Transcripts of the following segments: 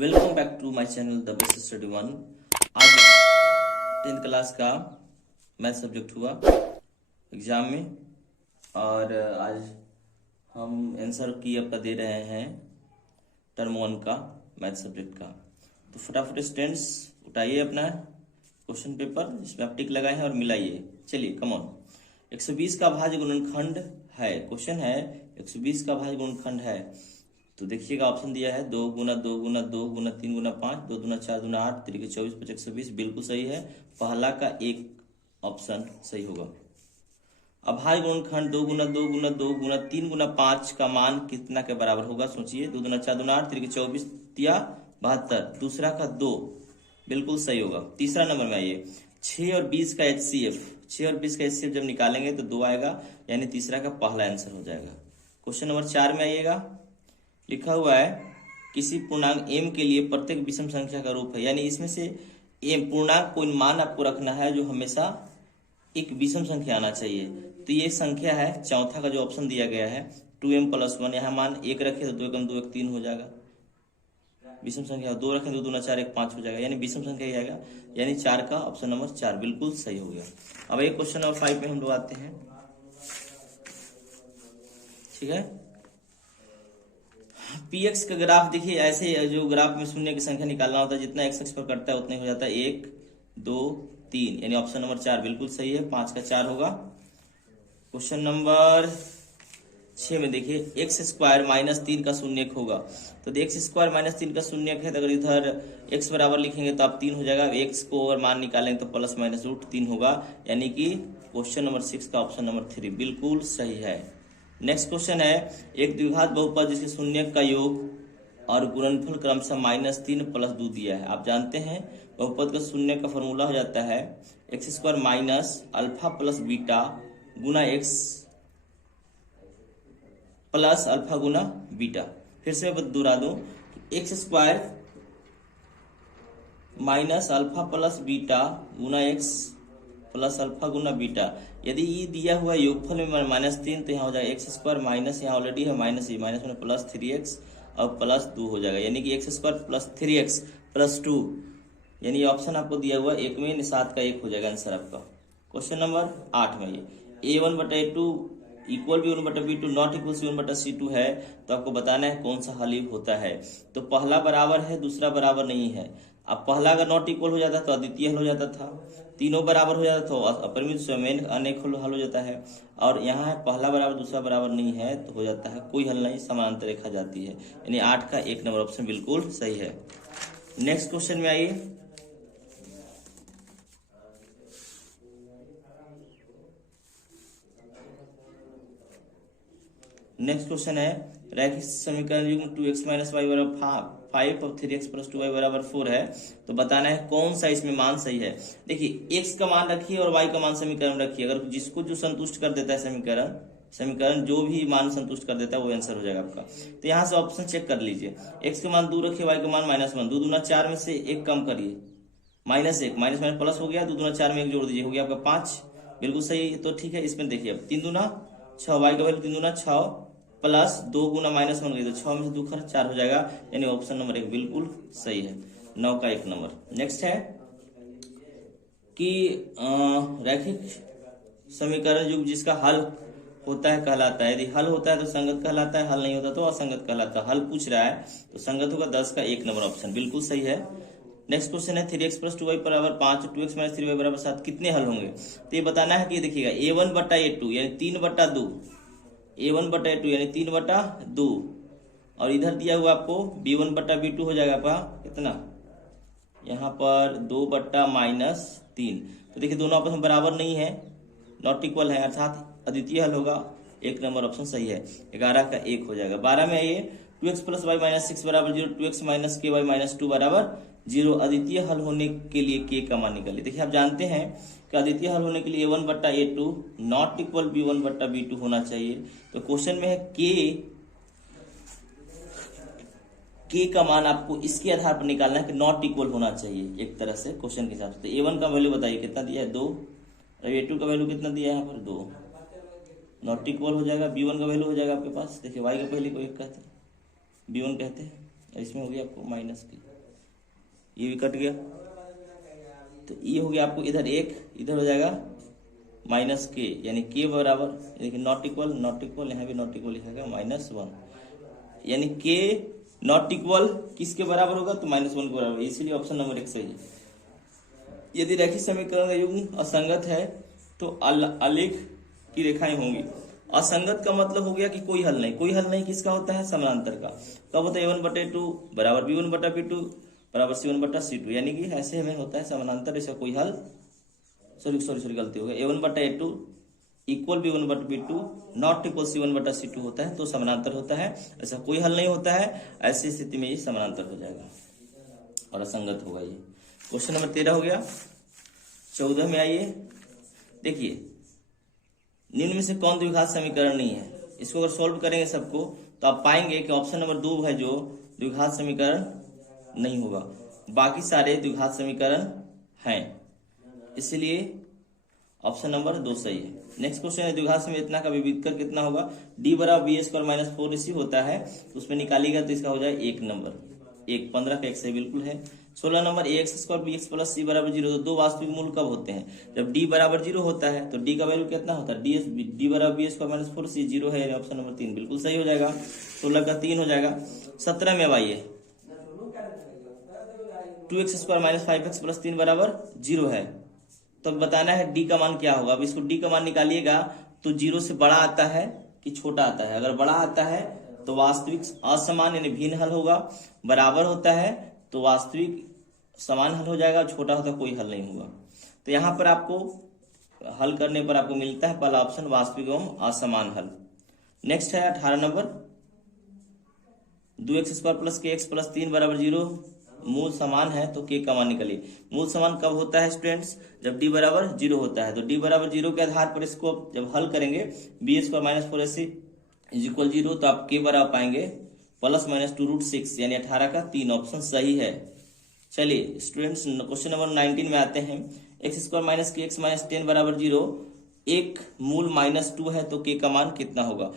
Welcome back to my channel the best study one. आज 10th class का math subject हुआ exam में और आज हम आंसर की आपका दे रहे हैं टर्म 1 का मैथ सब्जेक्ट का। तो फटाफट स्टूडेंट्स उठाइए अपना क्वेश्चन पेपर जिसमें आप टिक लगाए हैं और मिलाइए। चलिए कम ऑन। 120 का भाज्य गुणनखंड है। क्वेश्चन है 120 का भाज्य गुणनखंड है। तो देखिएगा ऑप्शन दिया है 2 गुना 2 गुना 2 गुना 3 गुना 5 2 गुना 4 गुना 8 3 24 5 120 बिल्कुल सही है। पहला का एक ऑप्शन सही होगा। अभाज्य गुणनखंड 2 गुना 2 गुना 2 गुना 3 गुना 5 का मान कितना के बराबर होगा? सोचिए। 2 गुना 4 गुना 8 3 24 या 72। दूसरा का 2 बिल्कुल सही होगा। तीसरा नंबर में आइए 6 और 20 का HCF। 6 और 20 का HCF जब निकालेंगे तो 2 आएगा, यानी तीसरा का पहला आंसर हो जाएगा। क्वेश्चन नंबर 4 में आइएगा, लिखा हुआ है किसी पूर्णांक m के लिए प्रत्येक विषम संख्या का रूप है। यानी इसमें से m पूर्णांक कोई मान आपको रखना है जो हमेशा एक विषम संख्या आना चाहिए। तो ये संख्या है चौथा का जो ऑप्शन दिया गया है 2m + 1। यहाँ मान 1 रखे तो 2 एकम 2 1 3 हो जाएगा। विषम संख्या 2 रखें तो 2 दूना 4 1 5 हो जाएगा, यानी विषम संख्या ही आएगा। यानी 4 का ऑप्शन नंबर 4 बिल्कुल सही हो गया। अब एक क्वेश्चन नंबर 5 में हम लोग आते हैं। ठीक है, px का ग्राफ देखिए ऐसे, जो ग्राफ में शून्य की संख्या निकालना होता है जितना x अक्ष पर कटता है उतना ही हो जाता है। 1 2 3, यानी ऑप्शन नंबर 4 बिल्कुल सही है। 5 का 4 होगा। क्वेश्चन नंबर 6 में देखिए x² - 3 का शून्यक होगा। तो x² - 3 का शून्यक है तो अगर इधर x बराबर लिखेंगे तो आप 3 हो जाएगा। x को अगर मान निकालेंगे तो ±√3 होगा, यानी कि क्वेश्चन नंबर 6 का ऑप्शन नंबर 3 बिल्कुल सही है। नेक्स्ट क्वेश्चन है एक द्विघात बहुपद जिसके शून्यक का योग और गुणनफल क्रमशः -3 + 2 दिया है। आप जानते हैं बहुपद का शून्यक का फॉर्मूला हो जाता है x² - अल्फा प्लस बीटा गुना x प्लस अल्फा गुना बीटा। फिर से मैं दोहरा दूं, x² - अल्फा प्लस बीटा गुना x प्लस अल्फा गुना बीटा। यदि ये दिया हुआ योगफल में -3 तो यहाँ हो जाएगा x² माइनस, यहाँ ऑलरेडी है माइनस ही माइनस में +3x और +2 हो जाएगा, यानी कि x² + 3x + 2, यानी ऑप्शन आपको दिया हुआ 1 में 7 का 1 हो जाएगा आंसर आपका। क्वेश्चन नंबर 8 में ये a1/a2 equal b1/b2 not equal c1/c2 है, तो आपको बताना है कौन सा हल होता है। तो पहला बराबर है, दूसरा बराबर नहीं है। अब पहला अगर नॉट इक्वल हो जाता तो अद्वितीय हल हो जाता था, तीनों बराबर हो जाता तो अपरिमित स्वयं अनेक हल हो जाता है। और यहाँ है पहला बराबर दूसरा बराबर नहीं है तो हो जाता है कोई हल नहीं, समानांतर रेखा जाती है। यानी 8 का 1 नंबर ऑप्शन बिल्कुल सही है। नेक्स्ट क्वेश्चन में आइए। नेक्स्ट क्वेश्चन है रैखिक समीकरण युग्म 2x - y = 5 और 3x + 2y = 4 है। तो बताना है कौन सा इसमें मान सही है। देखिए x का मान रखिए और y का मान समीकरण में रखिए। अगर जिसको जो संतुष्ट कर देता है समीकरण जो भी मान संतुष्ट कर देता है वो आंसर हो जाएगा आपका। तो यहाँ से ऑप्शन चेक कर लीजिए। x का मान 2 रखिए, y का मान -1। 2 दूना 4 में से 1 कम करिए, -1 माइनस माइनस प्लस हो गया। 2 दूना 4 में 1 जोड़ दीजिए, हो गया आपका 5। बिल्कुल सही। तो ठीक है, इसमें देखिए अब 3 दूना 6, y का वैल्यू 3 दूना 6 प्लस 2 गुना -1 गई तो 6 में से 2 खर्च 4 हो जाएगा, यानी ऑप्शन नंबर 1 बिल्कुल सही है। 9 का 1 नंबर। नेक्स्ट है कि रैखिक समीकरण युग्म जिसका हल होता है कहलाता है। यदि हल होता है तो संगत कहलाता है, हल नहीं होता तो असंगत कहलाता है। हल पूछ रहा है तो संगत होगा। 10 का 1 नंबर ऑप्शन बिल्कुल सही है। नेक्स्ट क्वेश्चन है 3x + 2y = 5 2x - 3y = 7 कितने हल होंगे? तो ये बताना है कि देखिएगा a1/a2 यानी 3/2, a1/a2 यानी 3/2, और इधर दिया हुआ आपको b1/b2 हो जाएगा आपका कितना, यहाँ पर 2/-3। तो देखिए दोनों आपस में बराबर नहीं है, नॉट इक्वल है, अर्थात अद्वितीय हल होगा। 1 नंबर ऑप्शन सही है। 11 का 1 हो जाएगा। 12 में आइए 2x + y - 6 = 0 2x - ky - 2 = 0। अद्वितीय हल होने के लिए k का मान निकालिए। देखिए आप जानते हैं कि अद्वितीय हल होने के लिए a1/a2 नॉट इक्वल b1/b2 होना चाहिए। तो क्वेश्चन में है k का मान आपको इसके आधार पर निकालना है कि नॉट इक्वल होना चाहिए एक तरह से क्वेश्चन के हिसाब से। तो a1 का वैल्यू बताइए कितना दिया है 2, और a2 का वैल्यू कितना दिया है यहाँ पर 2, नॉट इक्वल हो जाएगा। b1 का वैल्यू हो जाएगा आपके पास, देखिए y का पहले को 1 कहते हैं, b1 कहते हैं, इसमें हो गया आपको -3। ये भी कट गया, तो ये हो गया आपको इधर एक, इधर हो जाएगा माइनस के, यानी के बराबर, देखिए नॉट इक्वल, यहाँ भी नॉट इक्वल लिखा गया -1, यानी के नॉट इक्वल किसके बराबर होगा, तो -1 के बराबर, इसीलिए ऑप्शन नंबर 1 सही है। यदि रैखिक समीकरण का युग्म असंगत है तो आलेख की रेखाएं होंगी। असंगत का मतलब हो गया कि कोई हल नहीं, कोई हल नहीं किसका होता है, समानांतर का। कब होता है, A1/2 बराबर B1/B2 बराबर C1/C2, यानी कि ऐसे हमें होता है समानांतर, इसका कोई हल, सॉरी गलती हो गया, A1/A2 equal B1/B2 not equal C1/C2 होता है तो समानांतर होता है, ऐसा कोई हल नहीं होता है, ऐसी स्थिति में ये समानांतर हो जाएगा और असंगत होगा ये। क्वेश्चन नंबर 13 हो गया। 14 में आइए, देखिए निम्न में से कौन द्विघात समीकरण नहीं है। इसको अगर सोल्व करेंगे सबको तो आप पाएंगे कि ऑप्शन नंबर 2 है जो द्विघात समीकरण नहीं होगा, बाकी सारे द्विघात समीकरण हैं, इसलिए ऑप्शन नंबर 2 सही है। नेक्स्ट क्वेश्चन है, द्विघात समीकरण का विविधकर कितना होगा, d बराबर b² - 4ac होता है, तो उसमें निकालिएगा तो इसका हो जाए 1 नंबर, 15 का 1 सही बिल्कुल है। 16 नंबर ax² bx + c बराबर 0, तो दो वास्तविक मूल कब होते हैं, जब d बराबर 0 होता है, तो d का वैल्यू कितना होता है, d बराबर b² - 4c 0 है, ऑप्शन नंबर 3 बिल्कुल सही हो जाएगा, 16 का 3 हो जाएगा। 17 में अब आइए, 2x² - 5x + 3 बराबर 0 है, तो बताना है d का मान क्या होगा। अब इसको d का मान निकालिएगा तो 0 से बड़ा आता है कि छोटा आता है, अगर बड़ा आता है तो वास्तविक असमान यानी भिन्न हल होगा, बराबर होता है तो वास्तविक समान हल हो जाएगा, छोटा होता कोई हल नहीं होगा। तो यहाँ पर आपको हल करने पर आपको मिलता है पहला ऑप्शन, वास्तविक एवं असमान हल। नेक्स्ट है 18 नंबर, 2x² + kx + 3 बराबर 0, मूल समान है तो k का मान निकालिए। मूल समान कब होता है स्टूडेंट्स, जब d बराबर 0 होता है, तो d बराबर 0 के आधार पर इसको जब हल करेंगे b² - 4ac = 0, तो आप k बराबर पाएंगे +-2√6, यानी 18 का 3 ऑप्शन सही है। चलिए स्टूडेंट्स क्वेश्चन नंबर 19 में आते हैं, x² - kx - 10 बराबर 0, एक मूल -2 है तो k का मान कितना होगा।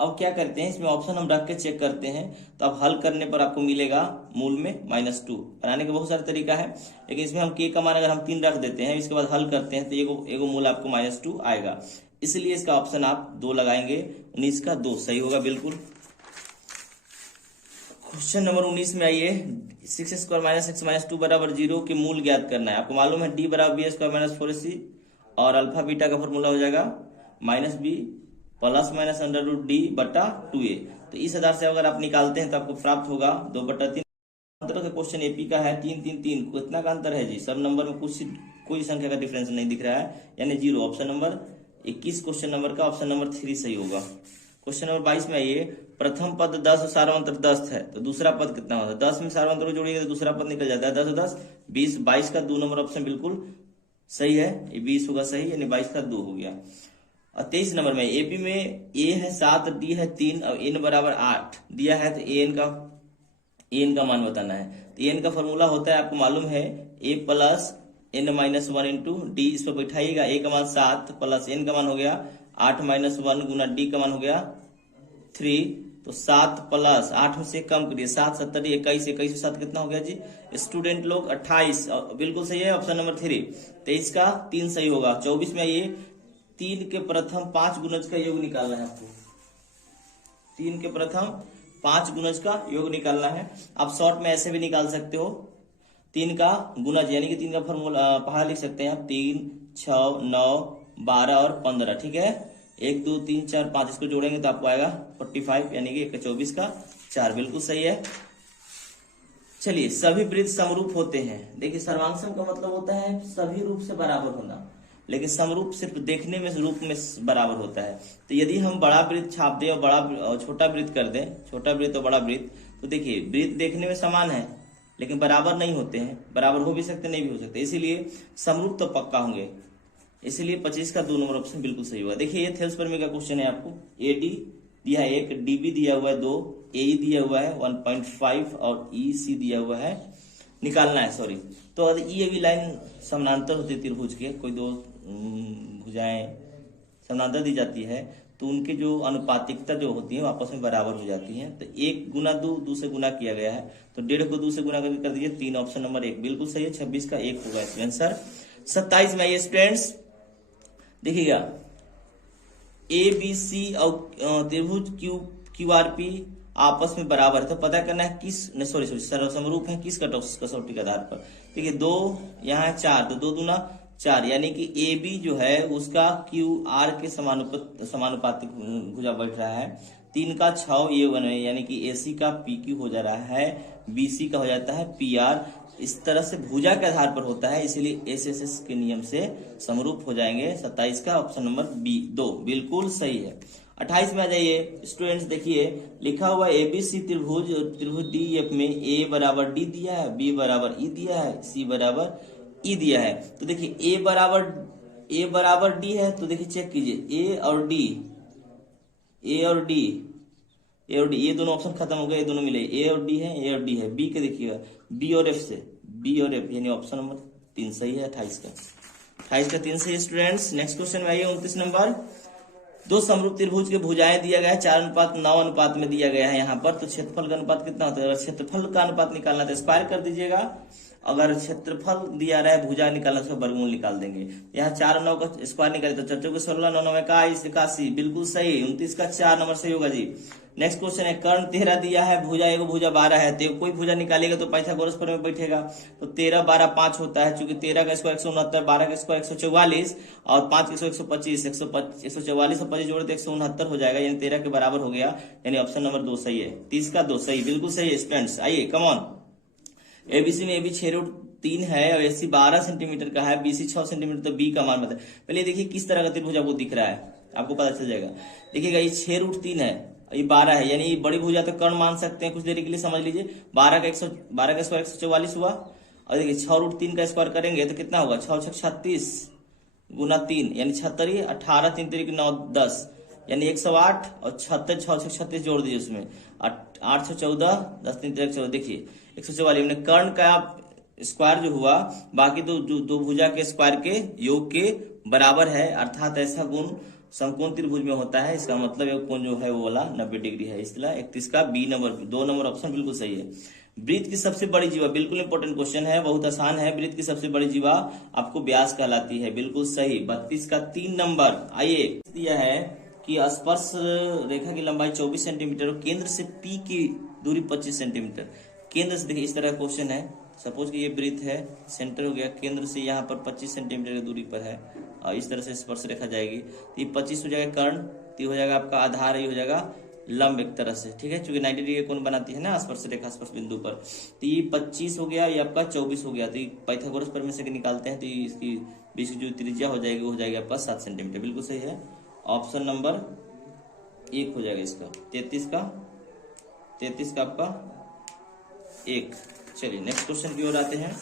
अब क्या करते हैं, इसमें ऑप्शन हम रख के चेक करते हैं, तो अब हल करने पर आपको मिलेगा मूल में -2, बनाने का बहुत सारा तरीका है, लेकिन इसमें हम k का मान अगर हम 3 रख देते हैं, इसके बाद हल करते हैं तो एगो मूल आपको -2 आएगा, इसलिए इसका ऑप्शन आप 2 लगाएंगे, 19 का 2 सही होगा बिल्कुल। क्वेश्चन नंबर 19 में आइए, 6² - x - 2 बराबर 0 के मूल ज्ञात करना है। आपको मालूम है d बराबर b² - 4ac और अल्फा बीटा का फॉर्मूला हो जाएगा -b ±√d/2a, तो इस आधार से अगर आप निकालते हैं तो आपको प्राप्त होगा 2/3। अंतर का क्वेश्चन एपी का है, 3 3 3 कितना का अंतर है जी, सब नंबर में कोई संख्या का डिफरेंस नहीं दिख रहा है, यानी 0, ऑप्शन नंबर 21 क्वेश्चन नंबर का ऑप्शन नंबर 3 सही होगा। क्वेश्चन नंबर 22 में आइए, प्रथम पद 10 और सार्वंत्र 10 है, तो दूसरा पद कितना होता है, 10 में सार्वंत्र को जोड़िएगा तो दूसरा पद निकल जाता है, 10 और 10 20, 22 का 2 नंबर ऑप्शन बिल्कुल सही है, ये 20 होगा सही, यानी 22 का 2 हो गया। और 23 नंबर में एपी में ए है 7, डी है 3 और एन बराबर 8 दिया है, तो एन का मान बताना है। तो एन का फॉर्मूला होता है आपको मालूम है, a + n - 1 × d, इस पर बैठाइएगा, a का मान 7 प्लस n का मान हो गया 8 - 1 गुना d का मान हो गया 3, तो 7 + 8 में से कम करिए, 7 7 21, 21 से 7 कितना हो गया जी स्टूडेंट लोग 28, बिल्कुल सही है ऑप्शन नंबर 3। 23 का 3 सही होगा। 24 में आइए, 3 के प्रथम 5 गुणज का योग निकालना है आपको, 3 के प्रथम 5 गुणज का योग निकालना है। आप शॉर्ट में ऐसे भी निकाल सकते हो, 3 का गुणज यानी कि 3 का फॉर्मूला पहाड़ा लिख सकते हैं आप, 3 6 9 12 और 15, ठीक है, 1 2 3 4 5, इसको जोड़ेंगे तो आपको आएगा 45, यानी कि 24 का 4 बिल्कुल सही है। चलिए, सभी वृत्त समरूप होते हैं। देखिए सर्वांशम का मतलब होता है सभी रूप से बराबर होना, लेकिन समरूप सिर्फ देखने में रूप में बराबर होता है। तो यदि हम बड़ा वृत्त छाप दें और बड़ा छोटा वृत्त कर दें, छोटा वृत्त और बड़ा वृत्त, तो देखिए वृत्त देखने में समान है लेकिन बराबर नहीं होते हैं, बराबर हो भी सकते नहीं भी हो सकते, इसीलिए समरूप तो पक्का होंगे, इसीलिए 25 का 2 नंबर ऑप्शन बिल्कुल सही होगा। देखिए ये थेल्सपर्मी का क्वेश्चन है, आपको एडी दिया है 1, डीबी दिया हुआ है 2, एई दिया हुआ है 1.5 और ईसी दिया हुआ है, निकालना है सॉरी। तो ये भी लाइन समानांतर होती है त्रिभुज के, कोई दो भुजाएं समानांतर दी जाती है, तो उनके जो अनुपातिकता जो होती है वो आपस में बराबर हो जाती है। तो 1 गुना 2 से गुना किया गया है, तो 1.5 को 2 से गुना करके कर दीजिए 3, ऑप्शन नंबर 1 बिल्कुल सही है। 26 का 1 होगा इसका आंसर। 27 में आइए स्टूडेंट्स, देखिएगा ABC और त्रिभुज QRP आपस में बराबर है, तो पता करना है किस सॉरी समरूप है किस कसौटी के आधार पर। देखिए 2 यहाँ है 4, तो 2 दूना 4, यानी कि AB जो है उसका QR के समानुपातिक भुजा बैठ रहा है। 3 का 6 ये बने, यानी कि AC का PQ हो जा रहा है, BC का हो जाता है PR। इस तरह से भुजा के आधार पर होता है, इसीलिए SSS के नियम से समरूप हो जाएंगे। 27 का ऑप्शन नंबर B2 बिल्कुल सही है। 28 में आ जाइए स्टूडेंट्स, देखिए लिखा हुआ ABC त्रिभुज DF में A बराबर D दिया है, B बराबर E दिया है, C बराबर E दिया है। तो देखिए A बराबर D है, तो देखिए चेक कीजिए A और D ये दोनों ऑप्शन खत्म हो गए, ये दोनों मिले A और D है। B के देखिएगा B और F यानी ऑप्शन नंबर 3 सही है। 28 का 3 सही है स्टूडेंट्स। नेक्स्ट क्वेश्चन में आइए 29 नंबर। 2 समरूप त्रिभुज के भुजाएं दिया गया है, 4:9 अनुपात में दिया गया है यहाँ पर। तो क्षेत्रफल का अनुपात कितना होता है? अगर क्षेत्रफल का अनुपात निकालना तो स्क्वायर कर दीजिएगा, अगर क्षेत्रफल दिया रहा है भुजा निकालना तो वर्गमूल निकाल देंगे। यहाँ 4 और 9 का स्क्वायर निकाले तो 4 के 16, 9 9 21, 81 बिल्कुल सही। 29 का 4 नंबर सही होगा जी। नेक्स्ट क्वेश्चन है, कर्ण 13 दिया है, भुजा 1 भुजा 12 है, तो कोई भुजा निकालेगा तो पाइथागोरस प्रमेय में बैठेगा। तो 13 12 5 होता है, चूंकि 13 का स्क्वायर 169, 12 का स्क्वायर 144 और 5 का स्क्वायर 125, 144 और 25 जोड़े तो 169 हो जाएगा, यानी 13 के बराबर हो गया, यानी ऑप्शन नंबर 2 सही है। 30 का 2 सही बिल्कुल सही है स्टूडेंट्स। आइए कम ऑन। ABC में AB 6√3 है और AC 12 सेंटीमीटर का है, BC 6 सेंटीमीटर, तो B का मान बताए। पहले देखिए किस तरह का त्रिभुज आपको दिख रहा है, आपको पता चल जाएगा। देखिएगा ये 6√3 है, ये 12 है, यानी बड़ी भुजा तो कर्ण मान सकते हैं। कुछ देर के लिए समझ लीजिए, 12 का स्क्वायर 144 हुआ, और देखिए 6√3 का स्क्वायर करेंगे तो कितना होगा? 6 6 36 गुना 3 यानी 76, 18 3 3 9 10 यानी 108 और 76 6 6 36 जोड़ दीजिए उसमें 8 14 10 3 14। देखिए 144 मैंने कर्ण का स्क्वायर जो हुआ, बाकी दो भुजा के स्क्वायर के योग के बराबर है, अर्थात ऐसा गुण समकोण त्रिभुज में होता है। इसका मतलब एक कोण जो है वो वाला 90 डिग्री है। इसलिए 31 का B नंबर 2 नंबर ऑप्शन बिल्कुल सही है। वृत्त की सबसे बड़ी जीवा, बिल्कुल इंपॉर्टेंट क्वेश्चन है, बहुत आसान है। वृत्त की सबसे बड़ी जीवा आपको व्यास कहलाती है, बिल्कुल सही। 32 का 3 नंबर। आइए दिया है कि स्पर्श रेखा की लंबाई 24 सेंटीमीटर और केंद्र से P की दूरी 25 सेंटीमीटर। केंद्र से देखिए इस तरह का क्वेश्चन है, सपोज कि ये वृत्त है, सेंटर हो गया, केंद्र से यहाँ पर 25 सेंटीमीटर की दूरी पर है और इस तरह से स्पर्श रेखा जाएगी, तो ये 25 हो जाएगा कर्ण, तो ये हो जाएगा आपका आधार, ये हो जाएगा लंब एक तरह से, ठीक है, क्योंकि 90 डिग्री कोण बनाती है ना स्पर्श रेखा स्पर्श बिंदु पर। तो ये 25 हो गया, ये आपका 24 हो गया, तो पाइथागोरस प्रमेय से निकालते हैं तो इसकी बीच की जो त्रिज्या हो जाएगी वो हो जाएगी आपका 7 सेंटीमीटर, बिल्कुल सही है। ऑप्शन नंबर 1 हो जाएगा इसका। 33 का आपका 1। चलिए नेक्स्ट क्वेश्चन की ओर आते हैं।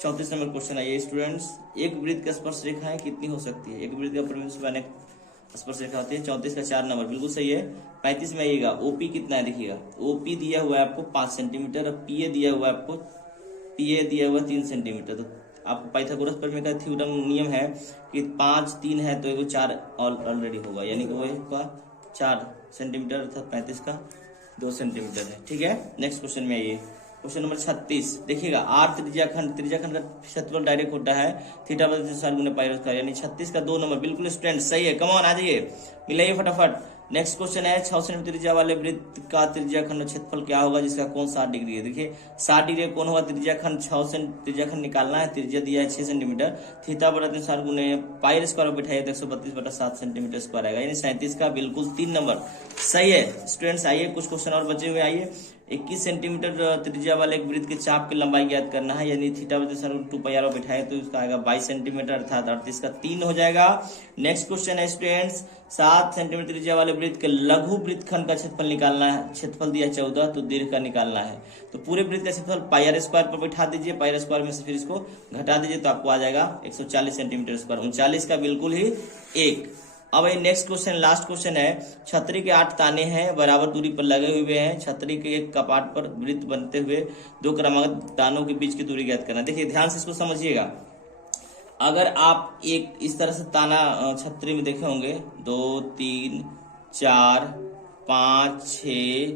34 नंबर क्वेश्चन आइए स्टूडेंट्स। एक वृत्त की स्पर्श रेखाएं कितनी हो सकती है? एक वृत्त का प्रतिबिंब अनेक स्पर्श रेखा होती है। 34 का 4 नंबर बिल्कुल सही है। 35 में आइएगा, ओपी कितना है देखिएगा, ओपी दिया हुआ है आपको 5 सेंटीमीटर और पीए दिया हुआ है आपको 3 सेंटीमीटर। तो आपको पाइथागोरस प्रमेय का थ्योरम नियम है कि 5 3 है तो एगो 4 ऑलरेडी होगा, यानी कि वो 4 सेंटीमीटर अर्थात 35 का 2 सेंटीमीटर है, ठीक है। नेक्स्ट क्वेश्चन में आइए, क्वेश्चन नंबर 36 देखिएगा। आर त्रिज्याखंड का क्षेत्रफल डायरेक्ट होता है थीटा बदलते 4 गुना पाई स्क्वायर, यानी 36 का 2 नंबर बिल्कुल स्टूडेंट सही है। कम ऑन आ जाइए, मिलाइए फटाफट। नेक्स्ट क्वेश्चन है 6 सेंटीमीटर त्रिज्या वाले वृत्त का त्रिज्याखंड क्षेत्रफल क्या होगा जिसका कोण 60 डिग्री है? देखिए 60 डिग्री कोण होगा, त्रिज्याखंड 6 सेंटीमीटर त्रिज्याखंड निकालना है, त्रिज्या दिया है 6 सेंटीमीटर, थीटा बदलते 4 गुने पाई स्क्वायर बैठाइए तो 132/7 सेंटीमीटर स्क्वायर आएगा, यानी 37 का बिल्कुल 3 नंबर सही है। स्टूडेंट्स आइए कुछ क्वेश्चन और बचे हुए, आइए 21 सेंटीमीटर त्रिज्या वाले एक वृत्त के चाप की लंबाई ज्ञात करना है, यानी थीटा बदलते 2πr बैठाए तो इसका आएगा 22 सेंटीमीटर अर्थात 38 का 3 हो जाएगा। नेक्स्ट क्वेश्चन है स्टूडेंट्स, 7 सेंटीमीटर त्रिज्या वाले वृत्त के लघु वृत्तखंड का क्षेत्रफल निकालना है। क्षेत्रफल दिया 14 तो दीर्घ का निकालना है, तो पूरे वृत्त का क्षेत्रफल पाई स्क्वायर पर बैठा दीजिए, पाई स्क्वायर में से फिर इसको घटा दीजिए तो आपको आ जाएगा 140 सेंटीमीटर स्क्वायर, 39 का बिल्कुल ही 1। अब ये नेक्स्ट क्वेश्चन लास्ट क्वेश्चन है। छतरी के 8 ताने हैं, बराबर दूरी पर लगे हुए हैं, छतरी के एक कपाट पर वृत्त बनते हुए 2 क्रमागत तानों के बीच की दूरी ज्ञात करना। देखिए ध्यान से इसको समझिएगा। अगर आप एक इस तरह से ताना छतरी में देखे होंगे 2 3 4 5 6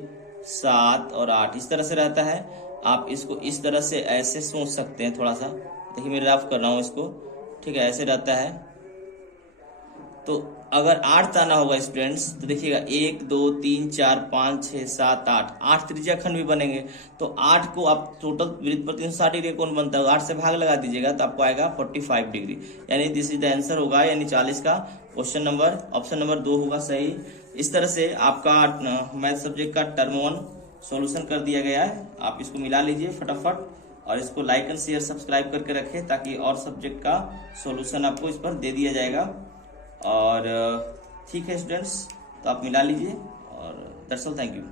7 और 8 इस तरह से रहता है। आप इसको इस तरह से ऐसे सोच सकते हैं, थोड़ा सा देखिए मैं रफ कर रहा हूँ इसको, ठीक है, ऐसे रहता है। तो अगर 8 ताना होगा स्टूडेंट्स तो देखिएगा 1 2 3 4 5 6 7 8 त्रिज्या खंड भी बनेंगे। तो 8 को आप टोटल वृत्त पर 360 डिग्री कौन बनता है, 8 से भाग लगा दीजिएगा तो आपको आएगा 45 डिग्री, यानी दिस इज द आंसर होगा, यानी 40 का क्वेश्चन नंबर ऑप्शन नंबर 2 होगा सही। इस तरह से आपका मैथ सब्जेक्ट का टर्म 1 सॉल्यूशन कर दिया गया है। आप इसको मिला लीजिए फटाफट और इसको लाइक एंड शेयर सब्सक्राइब करके रखें ताकि और सब्जेक्ट का सॉल्यूशन आपको इस पर दे दिया जाएगा। और ठीक है स्टूडेंट्स, तो आप मिला लीजिए और दैट्स ऑल, थैंक यू।